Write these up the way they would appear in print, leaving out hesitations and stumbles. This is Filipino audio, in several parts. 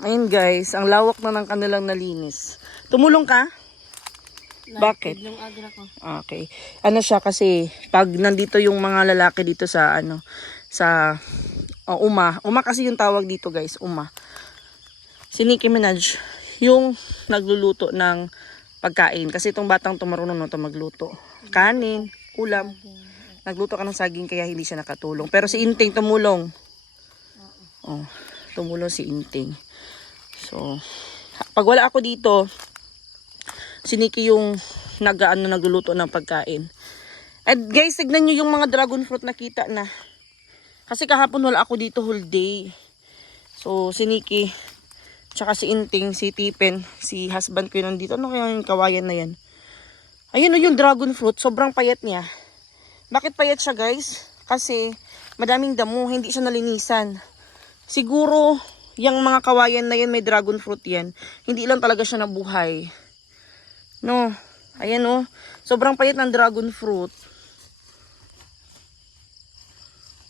Ayun guys, ang lawak na ng kanilang nalinis. Tumulong ka? Bakit? Yung agra ko. Okay. Ano siya kasi pag nandito yung mga lalaki dito sa uma kasi yung tawag dito guys, uma. Si Nicki Minaj yung nagluluto ng pagkain kasi itong batang marunong na to magluto. Kanin, ulam. Nagluto ka ng saging kaya hindi siya nakatulong. Pero si Inting tumulong. Oh, tumulong si Inting. So, pag wala ako dito, si Nicki yung nagluluto ng pagkain. At guys, tignan nyo yung mga dragon fruit nakita na. Kasi kahapon wala ako dito whole day. So, si Nicki, tsaka si Inting, si Tipen, si husband ko yun nandito. Ano kaya yung kawayan na yan? Ayun o yung dragon fruit, sobrang payat niya. Bakit payat siya guys? Kasi madaming damo, hindi siya nalinisan. Siguro, yung mga kawayan na yan, may dragon fruit yan. Hindi lang talaga siya nabuhay. No, ayan o. Sobrang payat ng dragon fruit.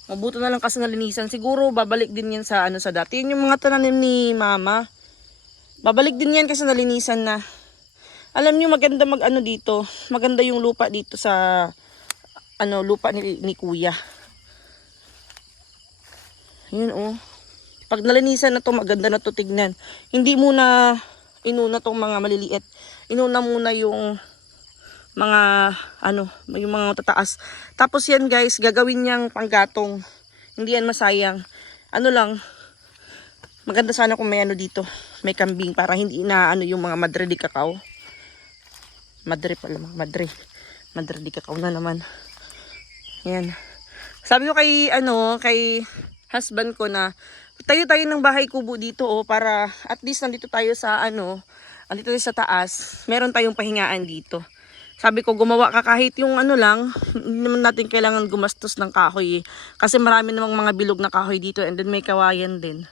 Mabuto na lang kasi nalinisan. Siguro babalik din yan sa sa dati. Yun yung mga tananim ni mama. Babalik din yan kasi nalinisan na. Alam niyo maganda dito. Maganda yung lupa dito sa lupa ni kuya. Yun oh. Pag nalinisan na to, maganda na to tignan. Hindi muna inuna tong mga maliliit. Inuna muna yung mga yung mga tataas. Tapos yan guys, gagawin niyang panggatong. Hindi yan masayang. Lang, maganda sana kung may dito, may kambing para hindi na yung mga madre di cacao. Madre di cacao na naman. Yan. Sabi ko kay kay husband ko na tayo ng bahay kubo dito para at least nandito tayo sa andito tayo sa taas. Meron tayong pahingaan dito. Sabi ko gumawa ka kahit yung lang, hindi naman natin kailangan gumastos ng kahoy kasi marami namang mga bilog na kahoy dito and then may kawayan din.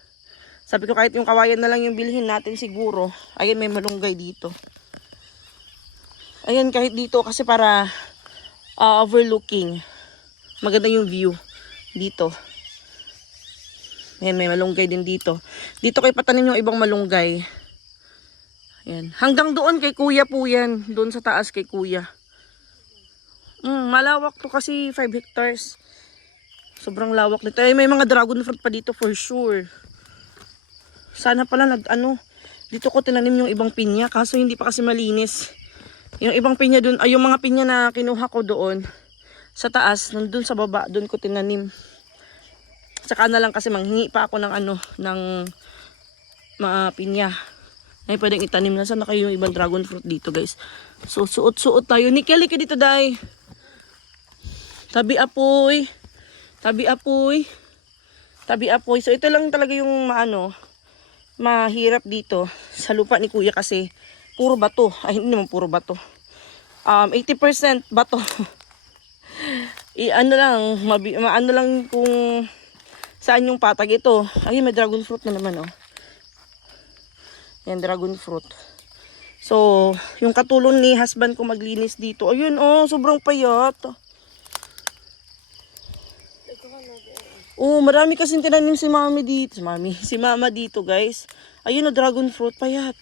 Sabi ko kahit yung kawayan na lang yung bilhin natin siguro. Ayan may malunggay dito. Ayan kahit dito kasi para overlooking. Maganda yung view dito. Ayan, may malunggay din dito. Dito kayo patanim yung ibang malunggay. Ayan. Hanggang doon kay kuya po yan. Doon sa taas kay kuya. Malawak to kasi 5 hectares. Sobrang lawak nito. Ay, may mga dragon fruit pa dito for sure. Sana pala dito ko tinanim yung ibang pinya. Kaso hindi pa kasi malinis. Yung ibang pinya doon, yung mga pinya na kinuha ko doon. Sa taas, nandun sa baba, doon ko tinanim. Saka na lang kasi manghingi pa ako ng ng mga pinya. Ay pwedeng itanim na sana kayo yung ibang dragon fruit dito guys. So suot tayo. Nikeli ka dito day. Tabi apoy. So ito lang talaga yung mahirap dito sa lupa ni kuya kasi puro bato. Ay hindi naman puro bato. 80% bato. Lang kung saan yung patag ito. Ayun, may dragon fruit na naman, oh. Yan, dragon fruit. So, yung katulong ni husband ko maglinis dito. Ayun, oh, sobrang payat. Oh, marami kasing tinanim si mami dito. Si mama dito, guys. Ayun, oh, dragon fruit, payat.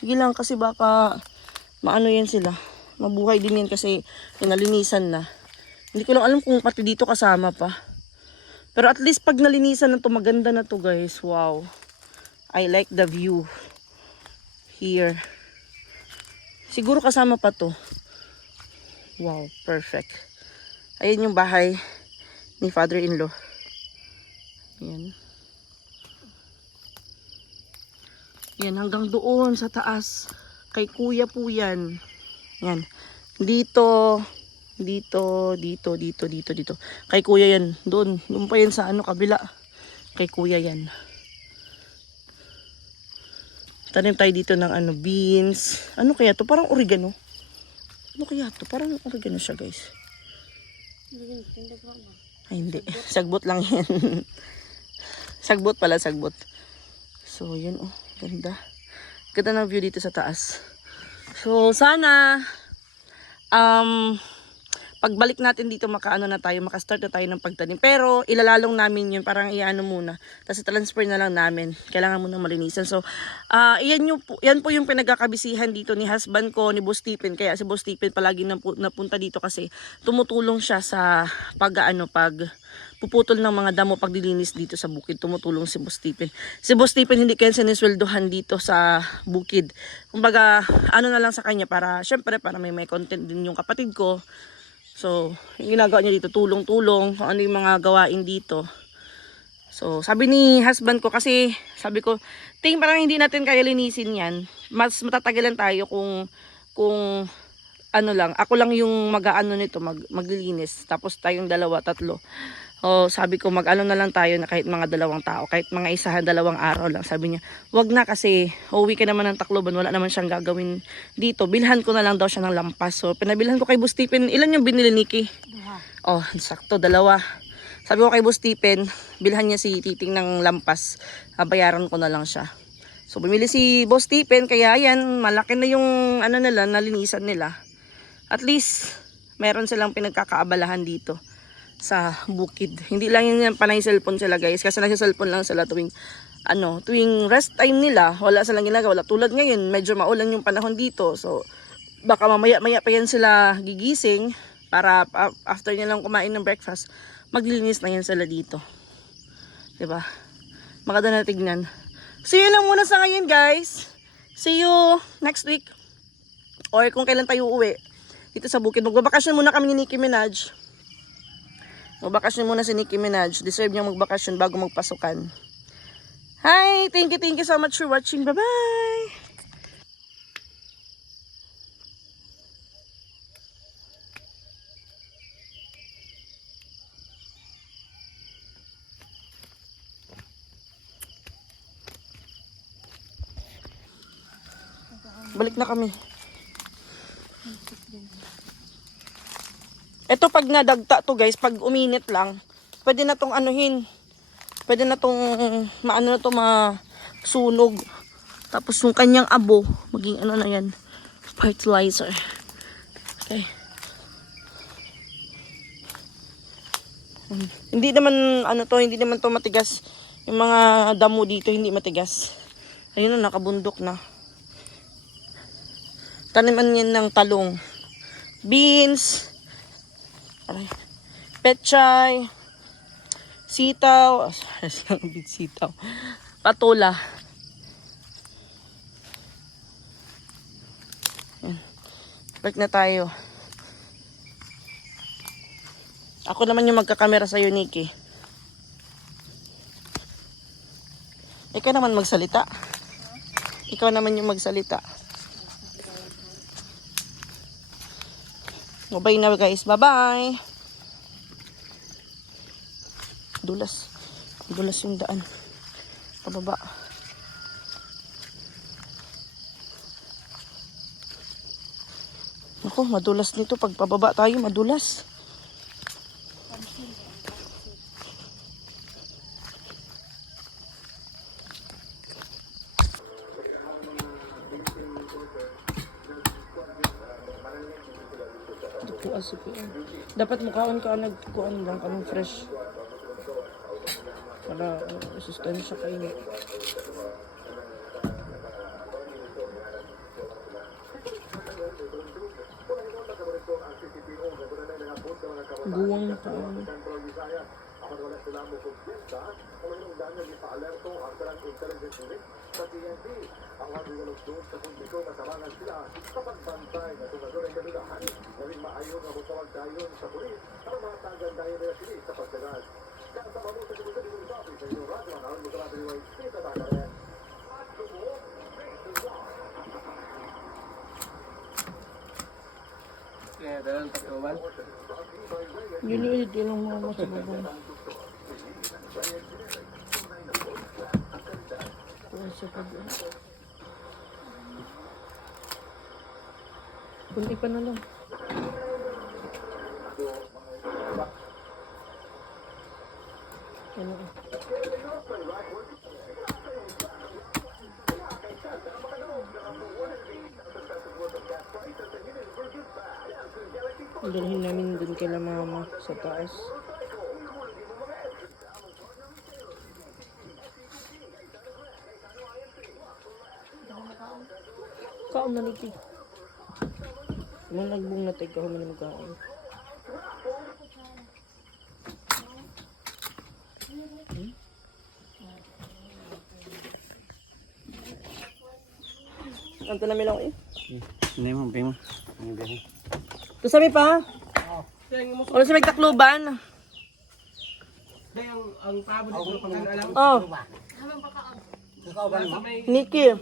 Sige lang, kasi baka yan sila. Mabuhay din yan kasi nalinisan na. Hindi ko lang alam kung pati dito kasama pa. Pero at least pag nalinisan na to, maganda na to guys. Wow. I like the view here. Siguro kasama pa to. Wow, perfect. Ayun yung bahay ni father-in-law. Yan. Yan, hanggang doon sa taas. Kay kuya po yan. Yan. Dito. Kay kuya yan. Doon pa yan sa kabila. Kay kuya yan. Tanim tayo dito ng beans. Ano kaya to? Parang oregano. Ano kaya to? Parang oregano siya guys. Ay hindi. Sagbot lang yan. Sagbot pala, sagbot. So yun oh. Ganda. Ganda ng view dito sa taas. So sana pagbalik natin dito makaano na tayo, makastart na tayo ng pagtanim. Pero ilalalong namin yun, parang iano muna. Tapos transfer na lang namin. Kailangan muna malinisan. So, yan po yung pinagkakabisihan dito ni husband ko, ni Boss Stephen. Kaya si Boss Stephen palagi napunta dito kasi tumutulong siya sa pag puputol ng mga damo pagdilinis dito sa bukid. Tumutulong si Boss Stephen. Si Boss Stephen hindi kaya sinisweldohan dito sa bukid. Kumbaga, ano na lang sa kanya para, syempre, para may content din yung kapatid ko. So, yung ginagawa niya dito, tulong-tulong, kung ano yung mga gawain dito. So, sabi ni husband ko, kasi sabi ko, ting parang hindi natin kaya linisin yan. Mas matatagalan tayo kung ano lang, ako lang yung mag-aano nito, maglilinis. Tapos tayong dalawa, tatlo. O sabi ko mag-ano na lang tayo na kahit mga 2 tao, kahit mga 1, 2 araw lang. Sabi niya, wag na kasi uwi ka naman ng Tacloban, wala naman siyang gagawin dito. Bilhan ko na lang daw siya ng lampas. So pinabilhan ko kay Boss Stephen, ilan yung binili Nikki? 2. Oh, sakto, 2. Sabi ko kay Boss Stephen, bilhan niya si Titing ng lampas. Bayaran ko na lang siya. So bumili si Boss Stephen, kaya yan, malaki na yung ano nila, nalinisan nila. At least meron silang pinagkakaabalahan dito sa bukid. Hindi lang yun panay cellphone sila guys, kasi nasa cellphone lang sila tuwing rest time nila, wala silang ginagawa. Tulad ngayon, medyo maulan yung panahon dito, so baka mamaya pa yan sila gigising para after nilang kumain ng breakfast, maglilinis na yan sila dito, diba? Maganda na tignan. So yun lang muna sa ngayon guys, see you next week or kung kailan tayo uuwi dito sa bukid. Magbabakasyon muna kami ni Nicki Minaj. Magbakasyon muna si Nicki Minaj. Deserve niyang magbakasyon bago magpasukan. Hi! Thank you so much for watching. Bye-bye! Balik na kami. Ito pag nadagta to guys, pag uminit lang, pwede na tong anuhin. Pwede na tong maano na to, masunog. Tapos yung kanyang abo, maging ano na yan, fertilizer. Okay. Hindi naman ano to, hindi naman to matigas. Yung mga damo dito hindi matigas. Ayun na, nakabundok na. Taniman yan ng talong, beans, pechay, sitaw, sitaw, patola. Yan. Balik na tayo. Ako naman yung magkakamera sa'yo, Nikki. Ikaw naman magsalita. Ikaw naman yung magsalita. Bye na guys. Bye-bye. Dulas. Dulas yung daan. Pababa. Ako, madulas nito. Pag pababa tayo, madulas. Dapat mukhaon ka nagkuhan lang ka ng fresh para resistensya kayo. Buwang na ka. Ang haliwalog doon sa publiko masarangan sila kapag bantay na tumador ay kadudahan. Gawing maayong ang utawag dayon sa pulis para matanggan dayon nila sila sa pagdagan. Kaya sa mamuta sa mga dito sa atin sa inyong radyo, ang alam mo sa natin yung Pita Takaret. At lumuot, kaya dahil pag-uwan? Yun lang mga masababong. Sa pag-uwan. Kunti pa na lang. Ano? Dalhin namin dun kay mama sa taas. Kaon na nito. Malagbong na tayo kahon na magkaon. Anto na milaw eh. Hindi mo, pay mo. Ito sa mi pa. Wala sa may takluban. Ang pabo dito pang alam. Oh. Nikki.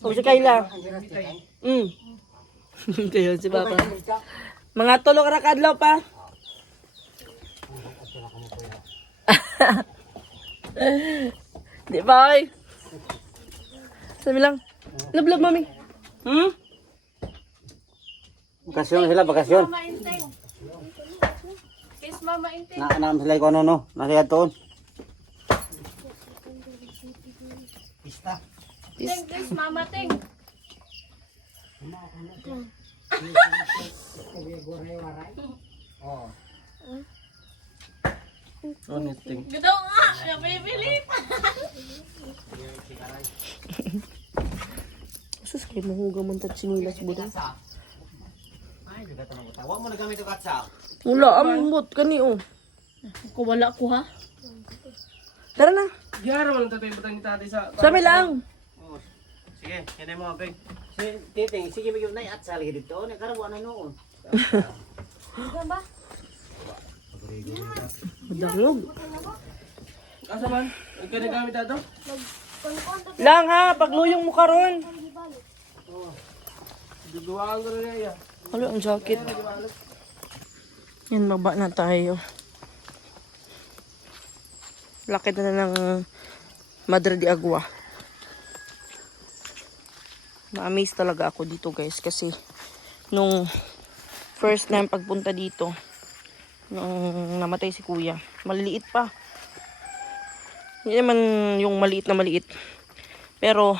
O si Kayla. Kayo si Papa. Mga tulog ra kadlaw pa. Di ba oy? Sabi lang. Love mami. Bakasyon sila, bakasyon. Mama Inteng. Kiss Mama Inteng. Naanam sila ko ano no, nasa doon. Pista. Teng, kiss Mama Teng. Oniting. Gado nga, nabibilit. Sus kay mahuga man tat sinilas buda. Ay, di ka tanong ko. Wa mo na gamit yung katsa. Wala ambot kani oh. Ako wala ko ha. Tara na. Giyara mo lang tatay butang ni tatay sa... Sabi lang. Sige, kaya mo big. Si Titing, sige mo na at sali dito. Ne karawa na noon. Gamba? Madangog. Asa man? Ang kinagamit ato? Lang ha, pagluyong mo karon. Duduwaan ko rin niya. Halo ang jacket. Yan, baba na tayo. Laki na ng Madre de Agua. Na-amaze talaga ako dito guys kasi nung first time pagpunta dito, nung namatay si kuya, maliliit pa. Hindi naman yung maliit na maliit. Pero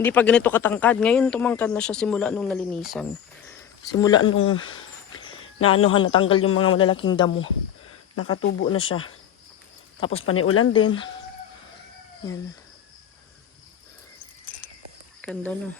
hindi pa ganito katangkad. Ngayon tumangkad na siya simula nung nalinisan. Simula nung naanuhan, natanggal yung mga malalaking damo. Nakatubo na siya. Tapos paniulan din. Yan. Ganda no.